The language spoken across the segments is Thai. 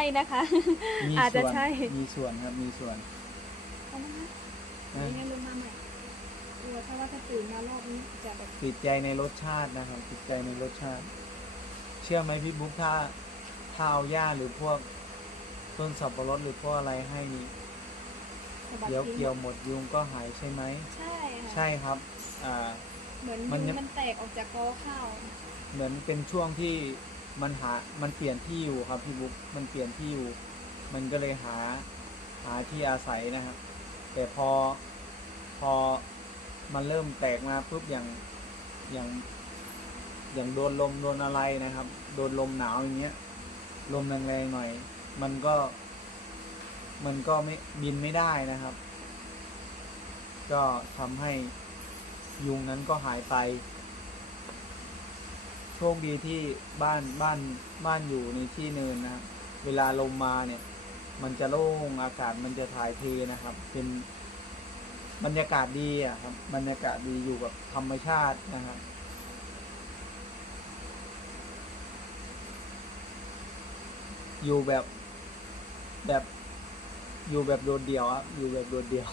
ช่นะคะ มีอาจจะส่วนใช่ มีส่วนครับมีส่วนเอาละนะนะยังไงลงมาใหม่กลัวถ้าว่าถ้าตื่นมารอบนี้จะแบบติดใจในรสชาตินะครับติดใจในรสชาติ เชื่อไหมพี่บุ๊คถ้าถ้าเอาหญ้าหรือพวกต้นสับปะรดหรือพวกอะไรให้นี่สะบัดเดี๋ยวทิ้งเกี่ยวหมดยุงก็หายใช่ไหมใช่ค่ะใช่ครับอ่า เหมือนมันยุยังงมันแตกออกจากกอข้าว เหมือนเป็นช่วงที่ มันหา มันเปลี่ยนที่อยู่ครับพี่บุ๊คมันเปลี่ยนที่อยู่ มันก็เลยหา หาที่อาศัยนะครับ แต่พอ พอมันเริ่มแตกมาปุ๊บอย่าง อย่าง อย่างโดนลมโดนอะไรนะครับ โดนลมหนาวอย่างเงี้ย ลมแรงๆหน่อย มันก็ มันก็ไม่บินไม่ได้นะครับ ก็ทำให้ยุงนั้นก็หายไป โชคดีที่บ้านบ้านบ้านอยู่ในที่เนินนะครับเวลาลมมาเนี่ย มันจะโล่งอากาศมันจะถ่ายเทนะครับ เป็นบรรยากาศดีอะครับ บรรยากาศดีอยู่กับธรรมชาตินะครับอยู่แบบแบบอยู่แบบโดดเดี่ยวอะอยู่แบบโดดเดี่ยว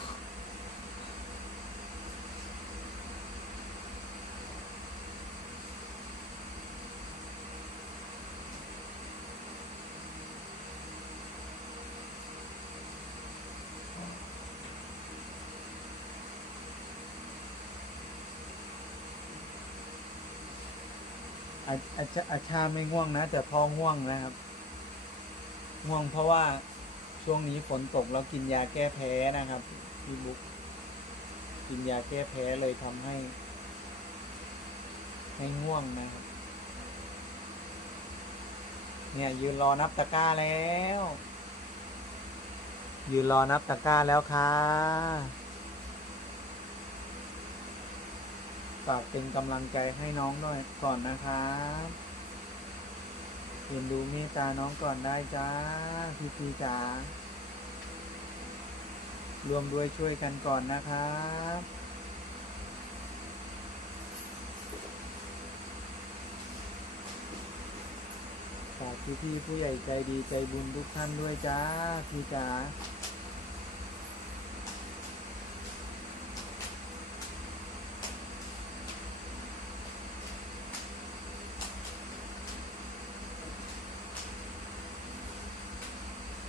อาชาอาชาไม่ง่วงนะ แต่พ่อง่วงนะครับ ง่วงเพราะว่าช่วงนี้ฝนตกแล้วกินยาแก้แพ้นะครับพี่บุ๊กกินยาแก้แพ้เลยทำให้ ให้ง่วงนะครับ เนี่ยยืนรอนับตะกร้าแล้ว ยืนรอนับตะกร้าแล้วค่ะ ฝากเป็นกำลังใจให้น้องหน่อยก่อนนะครับเรียนดูเมตตาน้องก่อนได้จ้าพี่พีจ๋ารวมด้วยช่วยกันก่อนนะครับฝากพี่พี่ผู้ใหญ่ใจดีใจบุญทุกท่านด้วยจ้าพี่จ๋า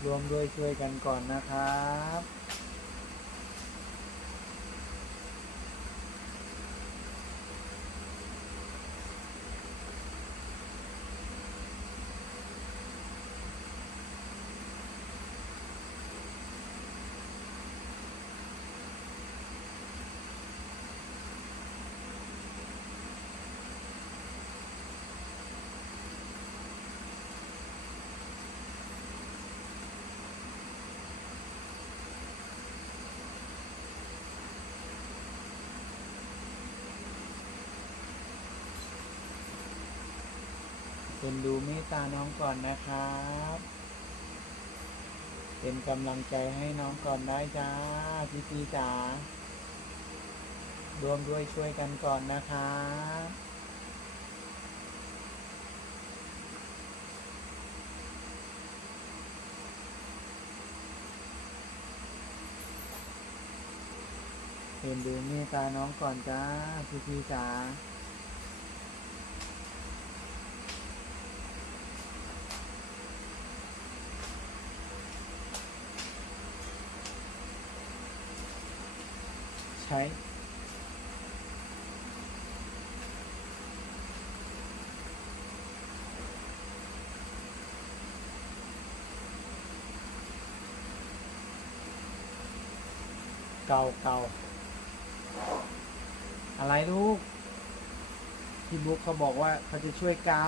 รวมด้วยช่วยกันก่อนนะครับ เป็นดูเมตตาน้องก่อนนะครับ เป็นกำลังใจให้น้องก่อนได้จ้า พี่พี่จ๋ารวมด้วยช่วยกันก่อนนะครับเป็นดูเมตตาน้องก่อนจ้า พี่พี่จ๋า ใช้ เก่าเก่าอะไรลูก พี่บุ๊กเขาบอกว่าเขาจะช่วยเกา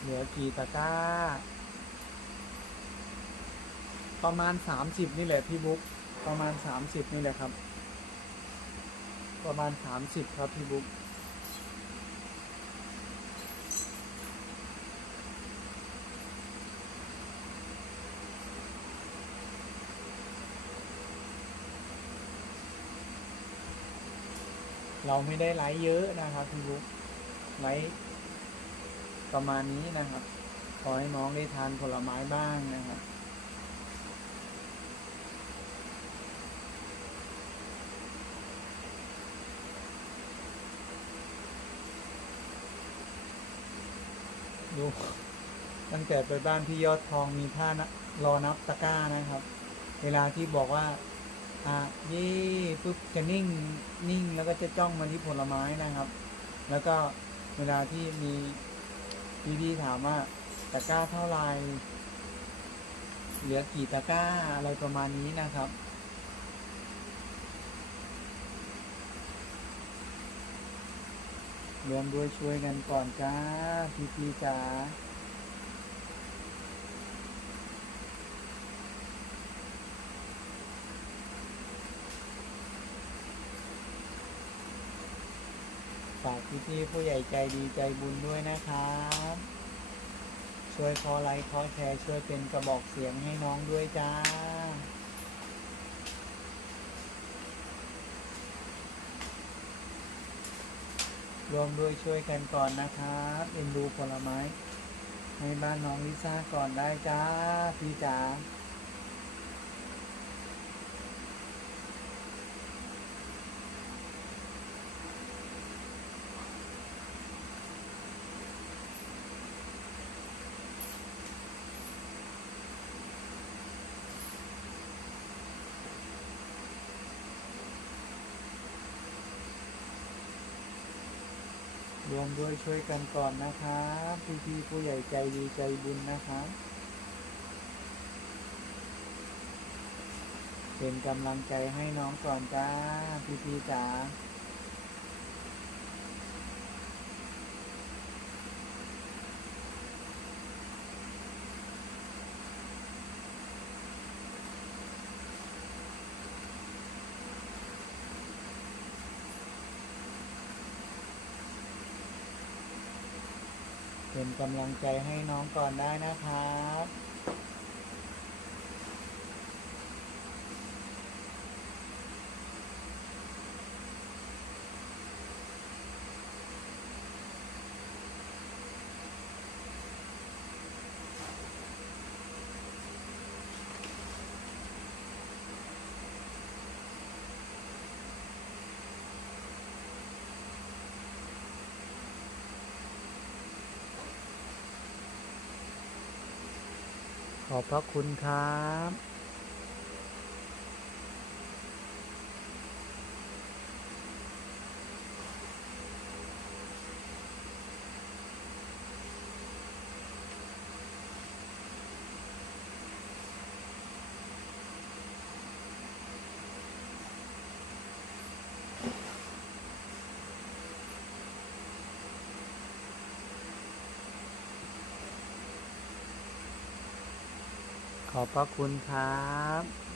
เหลือกี่ตะกร้า ประมาณสามสิบนี่แหละพี่บุ๊กประมาณสามสิบนี่แหละครับ ประมาณสามสิบครับพี่บุ๊กเราไม่ได้ไลฟ์เยอะนะครับพี่บุ๊กไลฟ์ประมาณนี้นะครับ ขอให้น้องได้ทานผลไม้บ้างนะครับ ดูตั้งแต่ไปบ้านพี่ยอดทองมีท่านะรอนับตะกร้านะครับ เวลาที่บอกว่า อะเย่ปุ๊บจะนิ่งนิ่งแล้วก็จะจ้องมาที่ผลไม้นะครับ แล้วก็เวลาที่มีพี่ๆถามว่าตะกร้าเท่าไหร่เหลือกี่ตะกร้าอะไรประมาณนี้นะครับ รวมด้วยช่วยกันก่อนจ้า พี่ๆจ๋าฝากพี่ๆผู้ใหญ่ใจดีใจบุญด้วยนะครับ ช่วยขอไลค์ขอแชร์ช่วยเป็นกระบอกเสียงให้น้องด้วยจ้า รวมด้วยช่วยกันก่อนนะครับเอ็นดูผลไม้ ให้บ้านน้องลิซ่าก่อนได้จ้าพี่จ๋า มด้วยช่วยกันก่อนนะครับพี่ๆผู้ใหญ่ใจดีใจบุญนะครับเป็นกำลังใจให้น้องก่อนจ้าพี่ๆจ๋า เป็นกำลังใจให้น้องก่อนได้นะครับ อบพระคุณครับ ขอบพระคุณครับ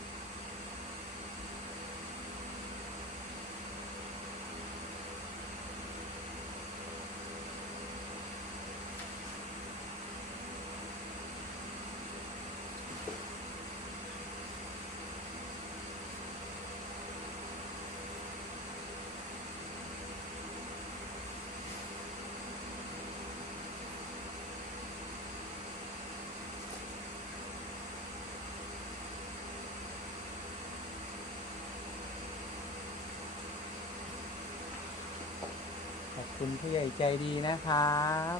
คุณผู้ใหญ่ใจดีนะครับ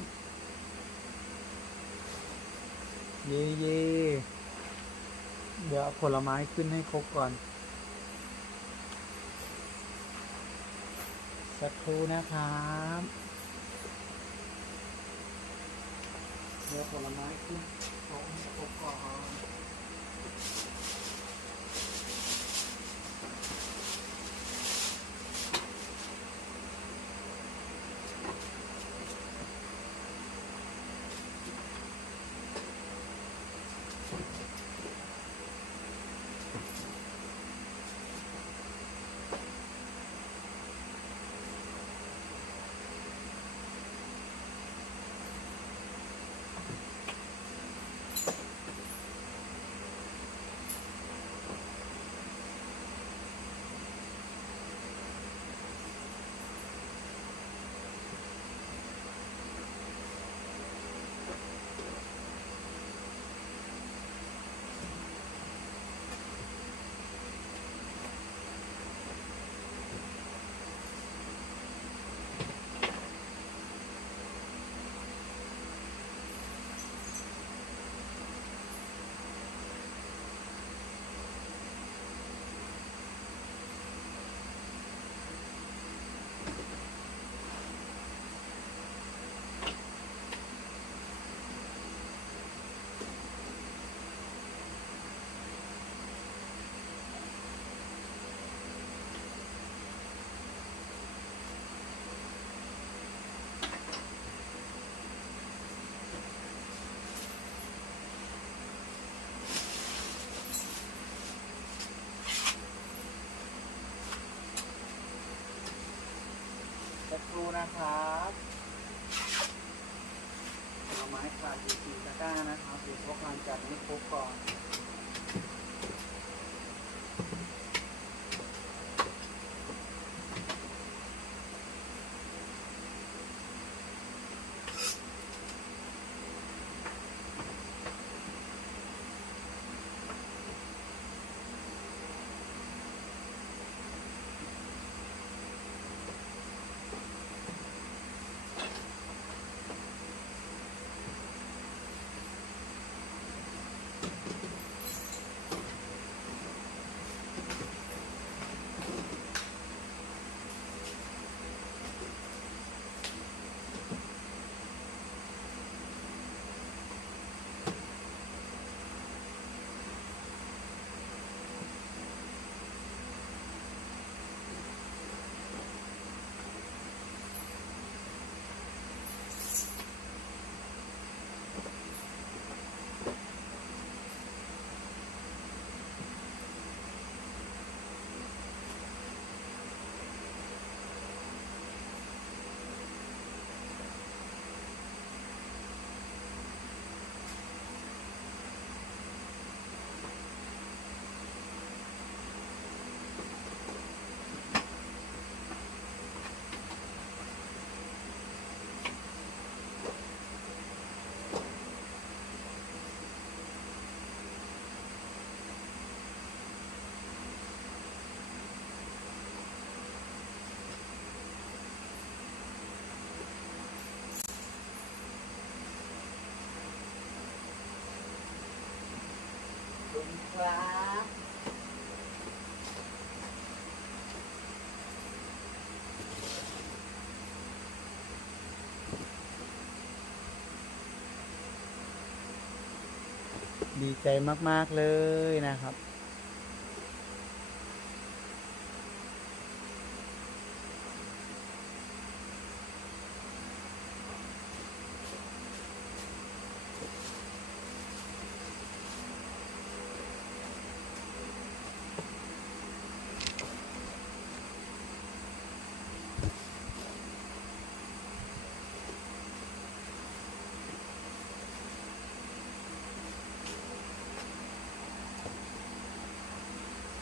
เย่เย่เดี๋ยวผลไม้ขึ้นให้ครบก่อน สักครู่นะครับเดี๋ยวผลไม้ขึ้นโต๊ะให้ครบก่อน นะครับหน่อไม้ขาดอยู่สี่ตะกร้านะครับเดี๋ยวพวกมันจัดให้ครบก่อน ขอบคุณครับดีใจมาก ๆ เลยนะครับ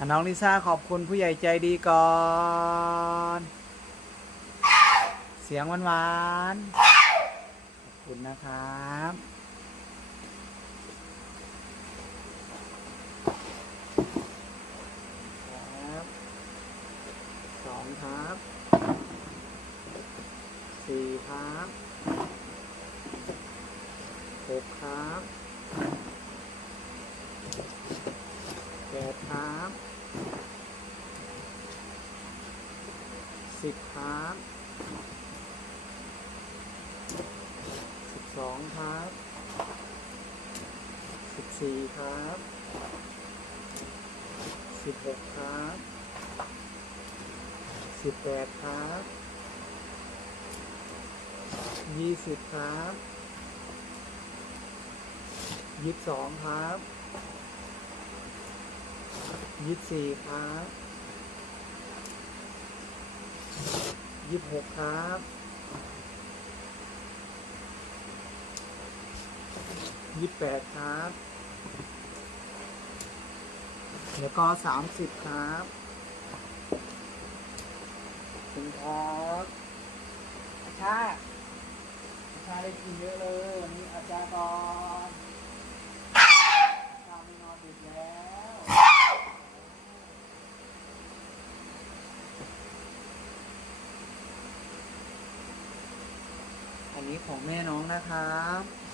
น้องลิซ่าขอบคุณผู้ใหญ่ใจดีก่อน เสียงหวานๆขอบคุณนะครับครับสองครับสี่ครับหกครับ แปดครับสิบครับสิบสองครับสิบสี่ครับสิบหกครับสิบแปดครับยี่สิบครับยี่สิบสองครับ ยี่สิบสี่ครับยี่สิบหกครับยี่สิบแปดครับ แล้วก็สามสิบครับคุณครับอาชาอาชาได้กินเยอะเลยวันนี้อาจารย์ก่อนอาชาไม่นอนดึกแล้ว อันนี้ของแม่น้องนะครับ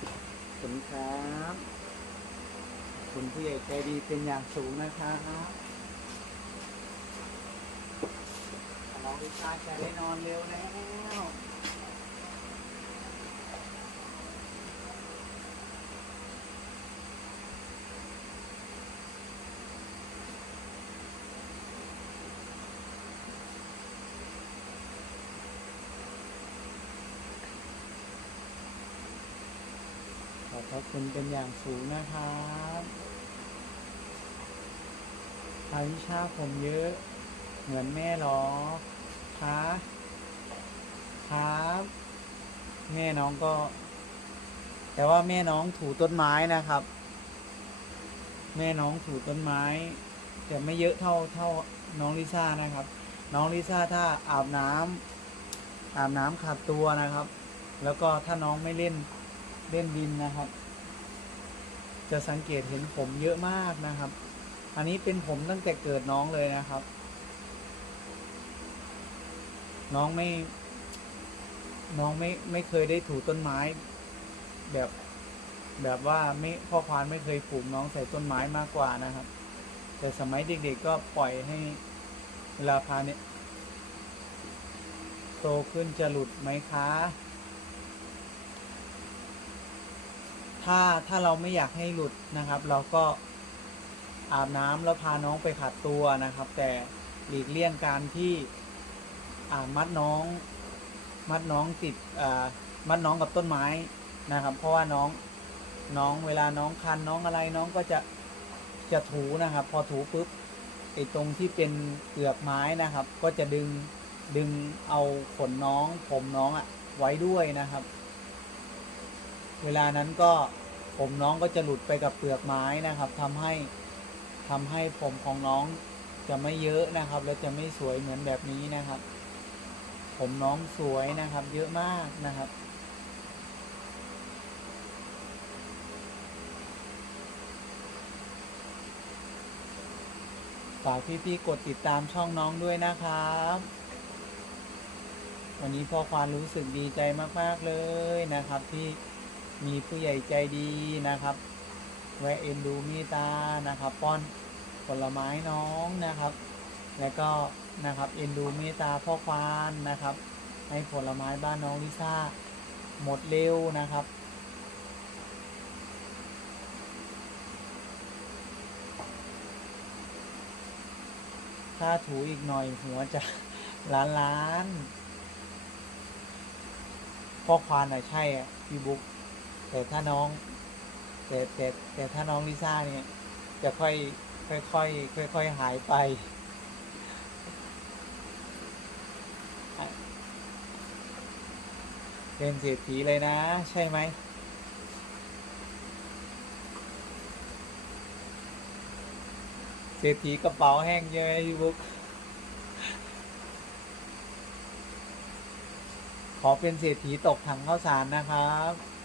ขอบคุณครับคุณผู้ใหญ่ใจดีเป็นอย่างสูงนะครับลิซ่าจะได้นอนเร็วแล้ว ขอบพระ คุณเป็นอย่างสูงนะครับใครวิชาผมเยอะ เหมือนแม่หรอคะครับ แม่น้องก็ แต่ว่าแม่น้องถูต้นไม้นะครับ แม่น้องถูต้นไม้ แต่ไม่เยอะเท่าเท่าน้องลิซ่านะครับ น้องลิซ่าถ้าอาบน้ำอาบน้ำขัดตัวนะครับ แล้วก็ถ้าน้องไม่เล่นเล่นดินนะครับ จะสังเกตเห็นผมเยอะมากนะครับ อันนี้เป็นผมตั้งแต่เกิดน้องเลยนะครับ น้องไม่ น้องไม่ไม่เคยได้ถูต้นไม้ แบบ แบบว่าไม่พ่อควานไม่เคยปลูกน้องใส่ต้นไม้มากกว่านะครับ แต่สมัยเด็กๆก็ปล่อยให้เวลาพาเนี่ยโตขึ้นจะหลุดไหมคะ ถ้าถ้าเราไม่อยากให้หลุดนะครับ เราก็อาบน้ำแล้วพาน้องไปขัดตัวนะครับ แต่หลีกเลี่ยงการที่อามัดน้อง มัดน้องติดมัดน้องกับต้นไม้นะครับ เพราะว่าน้องน้องเวลาน้องคันน้องอะไรน้องก็จะจะถูนะครับ พอถูปุ๊บไอ้ตรงที่เป็นเปลือกไม้นะครับ ก็จะดึงดึงเอาขนน้องผมน้องอะไว้ด้วยนะครับ เวลานั้นก็ผมน้องก็จะหลุดไปกับเปลือกไม้นะครับทำให้ทำให้ผมของน้องจะไม่เยอะนะครับ และจะไม่สวยเหมือนแบบนี้นะครับ ผมน้องสวยนะครับ เยอะมากนะครับฝากพี่ๆกดติดตามช่องน้องด้วยนะครับ วันนี้พ่อควานรู้สึกดีใจมากๆเลยนะครับที่ มีผู้ใหญ่ใจดีนะครับ แวะเอ็นดูมีตานะครับ ป้อนผลไม้น้องนะครับ แล้วก็นะครับเอ็นดูเมตตาพ่อควานนะครับ ให้ผลไม้บ้านน้องลิซ่าหมดเร็วนะครับถ้าถูอีกหน่อยหัวจะล้านล้านพ่อควานอะใช่อะพี่บุ๊ก แต่ถ้าน้อง แต่แต่แต่ถ้าน้องลิซ่าเนี่ย จะค่อยค่อยค่อยๆค่อยหายไป เป็นเศรษฐีเลยนะ ใช่ไหมเศรษฐีกระเป๋าแห้งเยอะพี่บุ๊กขอเป็นเศรษฐีตกถังข้าวสารนะครับ